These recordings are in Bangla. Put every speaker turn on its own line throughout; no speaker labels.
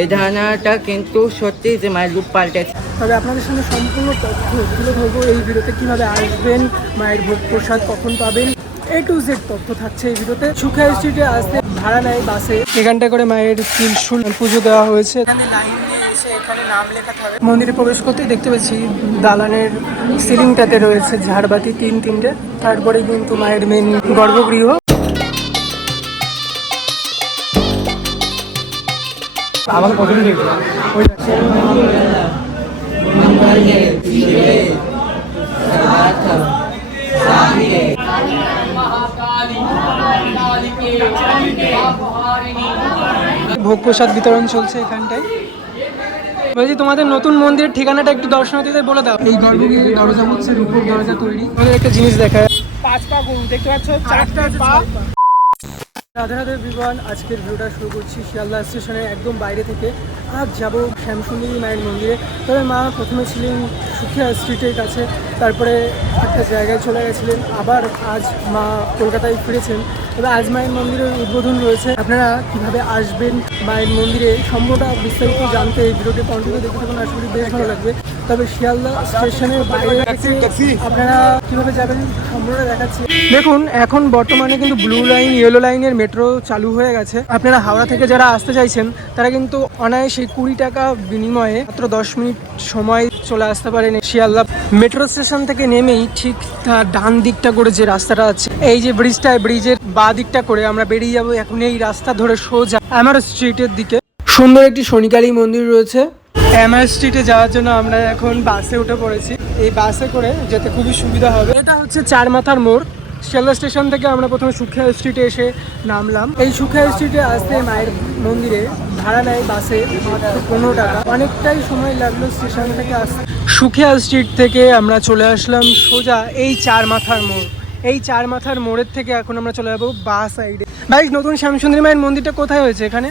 এই ধারণাটা কিন্তু সত্যি যে মায়ের রূপ পাল্টেছে।
তবে আপনাদের সঙ্গে সম্পূর্ণ তথ্য তুলে ধরবো এই ভিডিওতে। কীভাবে আসবেন মায়ের ভোগ প্রসাদ কখন পাবেন এ টু জেড তথ্য থাকছে এই ভিডিওতে। সুখা স্ট্রিটে আসতে ভাড়া নেয় বাসে। এখানটা করে মায়ের ত্রিশুল পুজো দেওয়া হয়েছে। মন্দিরে প্রবেশ করতে দেখতে পাচ্ছি দালানের সিলিংটাতে রয়েছে ঝাড়বাতি তিন তিনটে। তারপরে কিন্তু মায়ের মেন গর্ভগৃহ।
দেখবে
ভোগ প্রসাদ বিতরণ চলছে এখানটায়। বলছি তোমাদের নতুন মন্দিরের ঠিকানাটা একটু দর্শনার্থীদের বলে দাও। এই গর্ভগৃহের দরজা হচ্ছে রূপোর দরজা তৈরি। আমাদের একটা জিনিস দেখায়। পাঁচ পা গরু দেখতে পাচ্ছ? চারটা পা। রাধা রাধা বিমান আজকের ভিডিওটা শুরু করছি শিয়ালদা স্টেশনের একদম বাইরে থেকে। আজ যাব শ্যামসুন্দরী মায়ের মন্দিরে। তবে মা প্রথমে ছিলেন সুখিয়া স্ট্রিটের কাছে, তারপরে একটা জায়গায় চলে গেছিলেন। আবার আজ মা কলকাতায় ফিরেছেন। তবে আজ মায়ের মন্দিরের উদ্বোধন রয়েছে। আপনারা কীভাবে আসবেন মায়ের মন্দিরে সম্পূর্ণটা বিস্তারিত জানতে এই ভিডিওটি কন্টিনিউ দেখতে থাকুন। আশা করি বেশ ভালো লাগবে। তবে শিয়ালদা স্টেশনের বাইরে আপনারা কীভাবে যাবেন সম্পূর্ণটা দেখাচ্ছি। দেখুন, এখন বর্তমানে কিন্তু ব্লু লাইন ইয়েলো লাইনের মেট্রো চালু হয়ে গেছে। আপনারা হাওড়া থেকে যারা আসতে চাইছেন, তারা কিন্তু অনায়াসে কুড়ি টাকা বিনিময়ে মাত্র দশ মিনিট সময় চলে আসতে পারেন শিয়ালদা মেট্রো স্টেশন থেকে নেমেই ঠিক ডান দিকটা করে যে রাস্তাটা আছে, এই যে ব্রিজটা ব্রিজের বা দিকটা করে আমরা বেরিয়ে যাব এখন এই রাস্তা ধরে সোজা আমার স্ট্রিটের দিকে। সুন্দর একটি শনিকালী মন্দির রয়েছে। এমআর স্ট্রিটে যাওয়ার জন্য আমরা এখন বাসে উঠে পড়েছি। এই বাসে করে যেতে খুবই সুবিধা হবে। এটা হচ্ছে চার মাথার মোড়। শিয়ালদা স্টেশন থেকে আমরা প্রথমে সুখিয়া স্ট্রিটে এসে নামলাম। এই সুখিয়া স্ট্রিটে আসতে মায়ের মন্দিরে ভাড়া নেয় বাসে পনেরো টাকা। অনেকটাই সময় লাগল স্টেশন থেকে আসতে। সুখিয়া স্ট্রিট থেকে আমরা চলে আসলাম সোজা এই চার মাথার মোড়। এই চার মাথার মোড়ের থেকে এখন আমরা চলে যাব বা সাইডে ভাই, নতুন শ্যামসুন্দরী মায়ের মন্দিরটা কোথায় হয়েছে এখানে?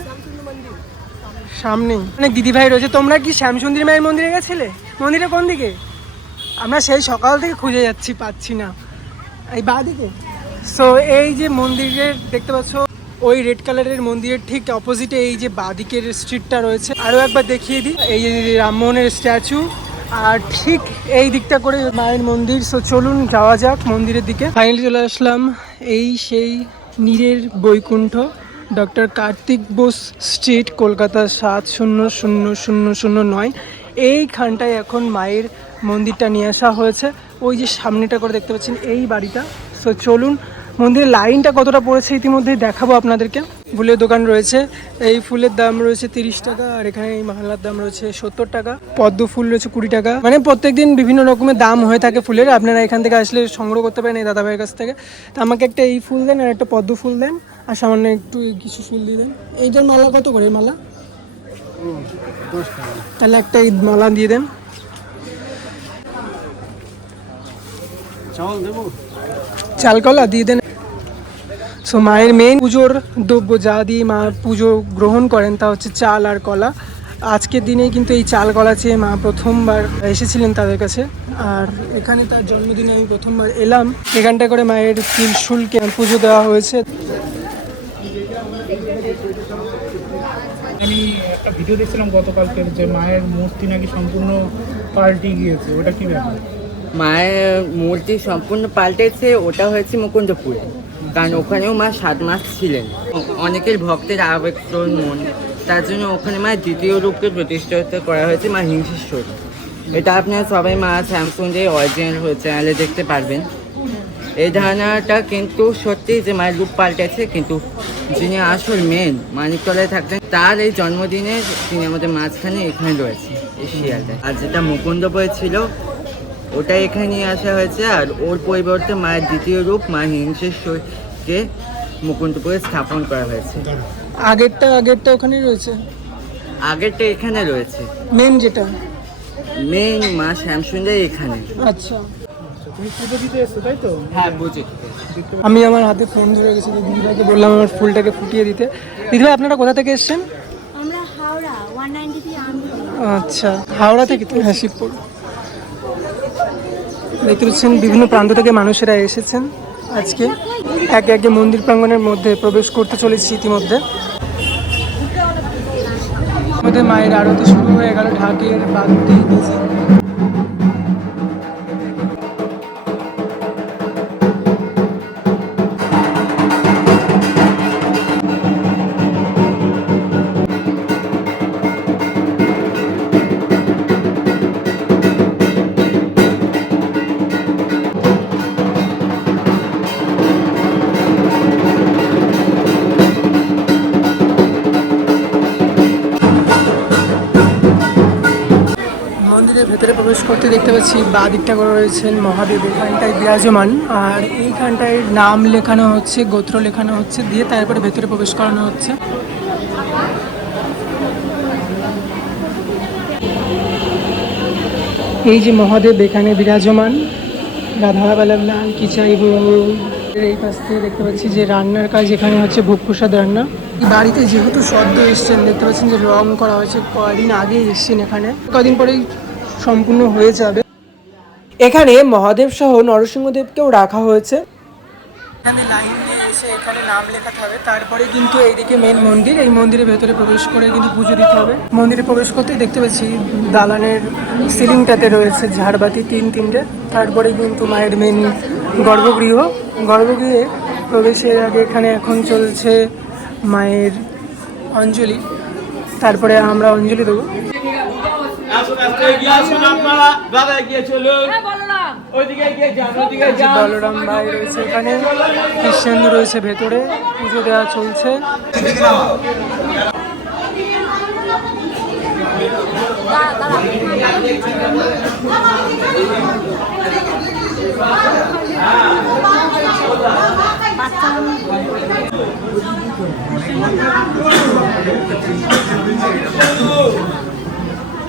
সামনেই। অনেক দিদিভাই রয়েছে। তোমরা কি শ্যামসুন্দরী মায়ের মন্দিরে গেছিলে? মন্দিরে কোন দিকে? আমরা সেই সকাল থেকে খুঁজে যাচ্ছি, পাচ্ছি না। এই বা দিকে? সো এই যে মন্দিরের দেখতে পাচ্ছ, ওই রেড কালারের মন্দিরের ঠিক অপোজিটে এই যে বাদিকের স্ট্রিটটা রয়েছে। আরও একবার দেখিয়ে দিই, এই যে রামমোহনের স্ট্যাচু আর ঠিক এই দিকটা করে মায়ের মন্দির। সো চলুন যাওয়া যাক মন্দিরের দিকে। ফাইনালি চলে আসলাম এই সেই নীরের বৈকুণ্ঠ ডক্টর কার্তিক বোস স্ট্রিট কলকাতা সাত শূন্য শূন্য শূন্য শূন্য নয়। এইখানটায় এখন মায়ের মন্দিরটা নিয়ে আসা হয়েছে। ওই যে সামনেটা করে দেখতে পাচ্ছেন এই বাড়িটা। সো চলুন মন্দিরের লাইনটা কতটা পড়েছে ইতিমধ্যেই দেখাবো আপনাদেরকে। ফুলের দোকান রয়েছে এই ফুলের দাম রয়েছে তিরিশ টাকা আর এখানে এই মালার দাম রয়েছে সত্তর টাকা। পদ্ম ফুল রয়েছে কুড়ি টাকা। মানে প্রত্যেকদিন বিভিন্ন রকমের দাম হয়ে থাকে ফুলের। আপনারা এখান থেকে আসলে সংগ্রহ করতে পারেন এই দাদাভাইয়ের কাছ থেকে। তো আমাকে একটা এই ফুল দেন আর একটা পদ্ম ফুল দেন আর সামান্য একটু কিছু ফুল দিয়ে দেন। এইটার মালা কত করে? মালা? তাহলে একটা এই মালা দিয়ে দেন। চাল কলা দিয়ে দেন। সো মায়ের মেন পুজোর দ্রব্য যা দিয়ে মা পুজো গ্রহণ করেন তা হচ্ছে চাল আর কলা। আজকের দিনে কিন্তু এই চাল কলা চেয়ে মা প্রথমবার এসেছিলেন তাদের কাছে। আর এখানে তার জন্মদিনে আমি প্রথমবার এলাম। এখানটা করে মায়ের ত্রিশুলকে পুজো দেওয়া হয়েছে।
আমি একটা ভিডিও দেখছিলাম গতকালকে যে মায়ের মূর্তি নাকি সম্পূর্ণ পাল্টে গিয়েছে। ওটা কি ব্যাপার?
মায়ের মূর্তি সম্পূর্ণ পাল্টেছে, ওটা হয়েছে মুকুন্দপুরে। কারণ ওখানেও মা সাত মাস ছিলেন। অনেকের ভক্তের আবেগ মন। তার জন্য ওখানে মায়ের দ্বিতীয় রূপকে প্রতিষ্ঠিত করা হয়েছে মা হিংসেশ্বরী। এটা আপনারা সবাই মা স্যামসুংয়ে অরিজিনাল চ্যানেলে দেখতে পারবেন। এই ধারণাটা কিন্তু সত্যি যে মায়ের রূপ পাল্টেছে, কিন্তু যিনি আসল মেন মানিকতলায় থাকতেন, তার এই জন্মদিনে তিনি আমাদের মাঝখানে এখানে রয়েছে এই আর যেটা মুকুন্দপুরে ছিল ওটা এখানে নিয়ে আসা হয়েছে আর ওর পরিবর্তে মায়ের দ্বিতীয় রূপ মা হিংসেশ্বরকে মুকুন্দপুরে স্থাপন করা হয়েছে।
আগেরটা আগেরটা ওখানেই রয়েছে?
আগেরটা এখানে রয়েছে।
মেন যেটা?
মেন মা শ্যামসুন্দর এখানে।
আচ্ছা।
হ্যাঁ বুঝি
আমি আমার হাতে ফোন ধরে গেছি দিদিভাইকে বললাম আমার ফুলটাকে ফুটিয়ে দিতে। দিদিভাই আপনারা কোথা থেকে এসেছেন?
আমরা হাওড়া ওয়ান নাইনটি
আচ্ছা হাওড়া থেকে তো হ্যাঁ শিবপুর। দেখতে বিভিন্ন প্রান্ত থেকে মানুষেরা এসেছেন আজকে। একে একে মন্দির প্রাঙ্গনের মধ্যে প্রবেশ করতে চলেছি ইতিমধ্যে। আমাদের মায়ের আরতি শুরু হয়ে গেল, ঢাকের বাগটি প্রবেশ করতে দেখতে পাচ্ছি বা দিকটা করে রয়েছেন মহাদেব। এখানটায় বিরাজমান। আর এইখানটায় নাম লেখানো হচ্ছে, গোত্র লেখানো হচ্ছে, দিয়ে তারপরে ভেতরে প্রবেশ করানো হচ্ছে। এই যে মহাদেব এখানে বিরাজমান রাধা বেলা কি এই পাশ থেকে দেখতে পাচ্ছি যে রান্নার কাজ এখানে হচ্ছে ভোগ প্রসাদ রান্না বাড়িতে যেহেতু সদ্য এসছেন, দেখতে পাচ্ছেন যে রং করা হয়েছে, কদিন আগে এসছেন এখানে। কদিন পরেই সম্পূর্ণ হয়ে যাবে। এখানে মহাদেব সহ নরসিংহদেবকেও রাখা হয়েছে। এখানে নাম লেখাতে হবে। তারপরে কিন্তু এইদিকে মেন মন্দির, এই মন্দিরের ভেতরে প্রবেশ করে কিন্তু পুজো দিতে হবে। মন্দিরে প্রবেশ করতে দেখতে পাচ্ছি দালানের রয়েছে ঝাড়বাতি তিন, তিনটে। তারপরে কিন্তু মায়ের মেন গর্ভগৃহ। গর্ভগৃহে প্রবেশের আগে এখানে এখন চলছে মায়ের অঞ্জলি। তারপরে আমরা অঞ্জলি দেবো।
আসুন আসুন এগিয়ে আসুন আপনারা। দাদা এগিয়ে চলুন। ওইদিকে এগিয়ে যান ওইদিকে
যে বলরাম ভাই রয়েছে এখানে। কৃষ্ণেন্দু রয়েছে ভেতরে। পুজো দেওয়া চলছে।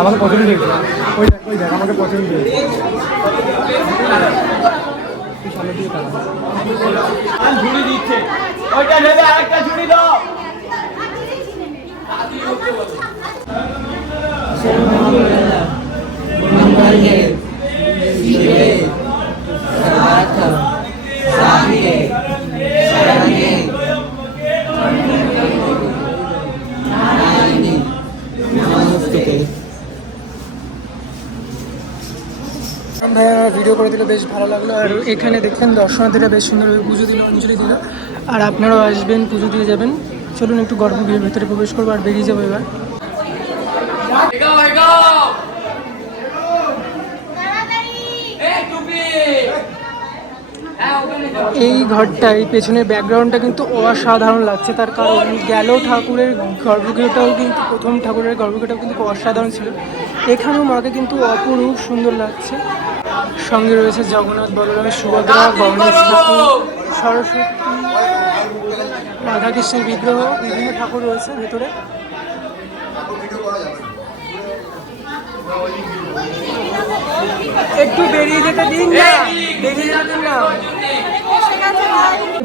আমাকে পছন্দ হয়েছে। ওই দেখ ওই দেখ আমাকে পছন্দ
ঝুড়ি দিচ্ছে। ওইটা নেবে আরেকটা ঝুড়ি দাও।
ভিডিও করে দিলে বেশ ভালো লাগল। আর এখানে দেখলেন দর্শনার্থীরা বেশ সুন্দরভাবে পুজো দিল, অঞ্জলি দিল। আর আপনারাও আসবেন, পুজো দিয়ে যাবেন। চলুন একটু গর্ভগৃহের ভেতরে প্রবেশ করব আর বেরিয়ে যাব এবার।
এই
ঘরটায় পেছনের ব্যাকগ্রাউন্ডটা কিন্তু অসাধারণ লাগছে। তার কারণ গেল ঠাকুরের গর্ভগৃহটাও কিন্তু, প্রথম ঠাকুরের গর্ভগৃহটাও কিন্তু অসাধারণ ছিল। এখানেও মাকে কিন্তু অপরূপ সুন্দর লাগছে। সঙ্গে রয়েছে জগন্নাথ বলরাম, সুভদ্রা গণেশ ঠাকুর সরস্বতী, রাধাকৃষ্ণের বিগ্রহ, বিভিন্ন ঠাকুর রয়েছে ভেতরে। একটু বেরিয়ে যেতে দিন না, বেরিয়ে যেতে না।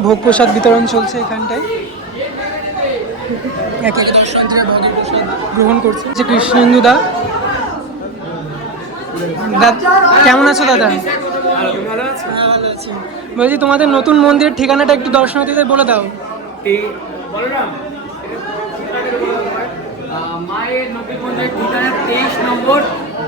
ভোগ প্রসাদ বিতরণ চলছে এখানটায়। এক দর্শনার্থীরা ভোগের প্রসাদ গ্রহণ করছে। যে কৃষ্ণেন্দু দা- কেমন আছো দাদা? বলছি তোমাদের নতুন মন্দিরের ঠিকানাটা একটু দর্শনার্থীদের বলে দাও।
মায়ের নতুন মন্দিরের ঠিকানা তেইশ নম্বর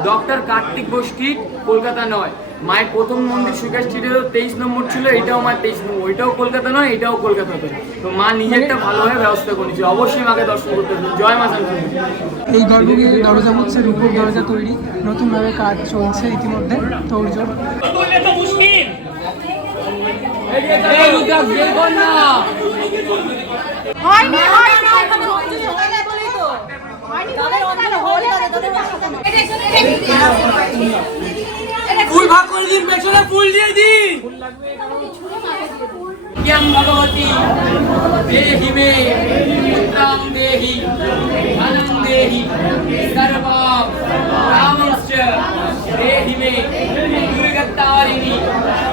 ডক্টর কার্তিক গোষ্ঠী কলকাতা নয়। মায়ের প্রথম মন্দির সুগার স্ট্রিটেরও তেইশ নম্বর ছিল এটাও মায়ের তেইশ নম্বর ওইটাও কলকাতা নয় এটাও কলকাতাতে তো মা নিজেরটা ভালোভাবে ব্যবস্থা করেছে অবশ্যই মাকে দর্শন করতে হবে জয় মা
এই গর্ভগৃহের দরজা হচ্ছে রূপোর দরজা তৈরি নতুনভাবে কাজ চলছে ইতিমধ্যে তোড়জোড়
হয়নি হয়নি
ফুল ভাগ করে দিন পেছনে ফুল দিয়ে দিন কিয়াম ভগবতী দেহি মে পুত্রাম দেহি ধনম দেহি সর্বাম রামশ্চ দেহি মে দুর্গতারিণী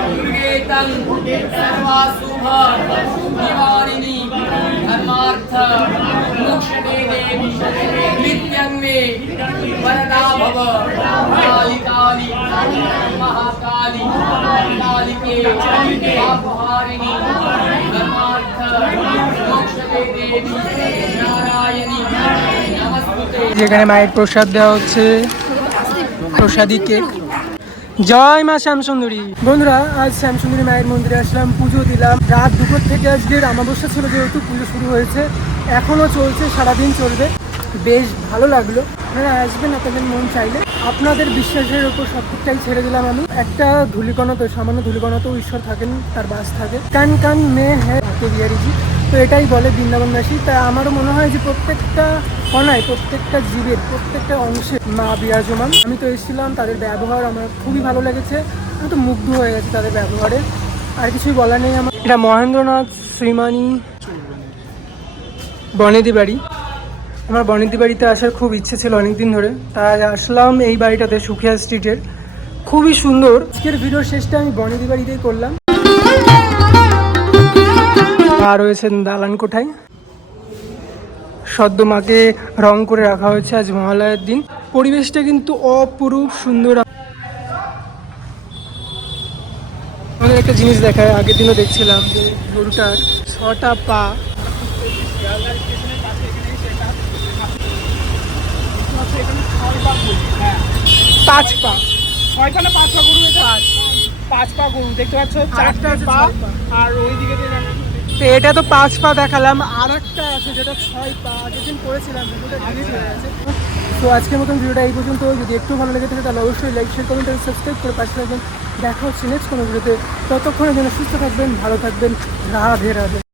দুর্গে तं सर्वाशुभ निवारिणी धर्मार्थ मोक्षदे देवी नित्यं मे वरदा भव महाकाली कालिके पापहारिणी धर्मार्थ मोक्ष दे देवी नारायणी नमस्ते
যেখানে মায়ের প্রসাদ দেওয়া হচ্ছে প্রসাদী কেক জয় মা শ্যামসুন্দরী বন্ধুরা আজ শ্যামসুন্দরী মায়ের মন্দিরে আসলাম পুজো দিলাম রাত দুপুর থেকে আজকের আমাবস্যা ছিল যেহেতু পুজো শুরু হয়েছে এখনও চলছে সারাদিন চলবে বেশ ভালো লাগলো আপনারা আসবেন, আপনাদের মন চাইলে। আপনাদের বিশ্বাসের উপর সবটাই ছেড়ে দিলাম আমি। একটা ধুলিকণা তো সামান্য ধুলিকণা তো ঈশ্বর থাকেন, তার বাস থাকে। কান কান মেয়ে হ্যাঁ বিহারিজি তো এটাই বলে বৃন্দাবনবাসী তাই আমারও মনে হয় যে প্রত্যেকটা কণায়, প্রত্যেকটা জীবের, প্রত্যেকটা অংশে মা বিরাজমান। আমি তো এসেছিলাম, তাদের ব্যবহার আমার খুবই ভালো লেগেছে। আমি তো মুগ্ধ হয়ে গেছে তাদের ব্যবহারে। আর কিছুই বলার নেই আমার। এটা মহেন্দ্রনাথ শ্রীমানি বনেদি বাড়ি। আমার বনেদি বাড়িতে আসার খুব ইচ্ছে ছিল অনেকদিন ধরে। তাই আসলাম এই বাড়িটাতে, সুখিয়া স্ট্রিটের। খুবই সুন্দর। আজকের ভিডিওর শেষটা আমি বনেদি বাড়িতেই করলাম। মা রয়েছেন দালান কোঠায়। সদ্য মাকে রং করে রাখা হয়েছে আজ মহালয়ের দিন। পরিবেশটা কিন্তু অপরূপ সুন্দর। আমাদের একটা জিনিস দেখায়, আগের দিনও দেখছিলাম যে গরুটার ছটা পা। পাঁচ পা।
ছয়খানা পাঁচ পা গরু এটা পাঁচ। পা গরু দেখতে পাচ্ছ? চারটে
আছে
পা আর ওই দিকে
তো এটা তো পাঁচ পা দেখালাম। আর একটা আছে যেটা ছয় পা। আগের দিন করেছিলাম হয়ে গেছে। তো আজকের মতন ভিডিওটা এই পর্যন্ত। যদি একটু ভালো লেগে থাকে তাহলে অবশ্যই লাইক শেয়ার কমেন্ট আর সাবস্ক্রাইব করে পাশে থাকবেন। দেখা হচ্ছে নেক্সট কোনো ভিডিওতে। ততক্ষণের জন্য সুস্থ থাকবেন ভালো থাকবেন। রাধে রাধে।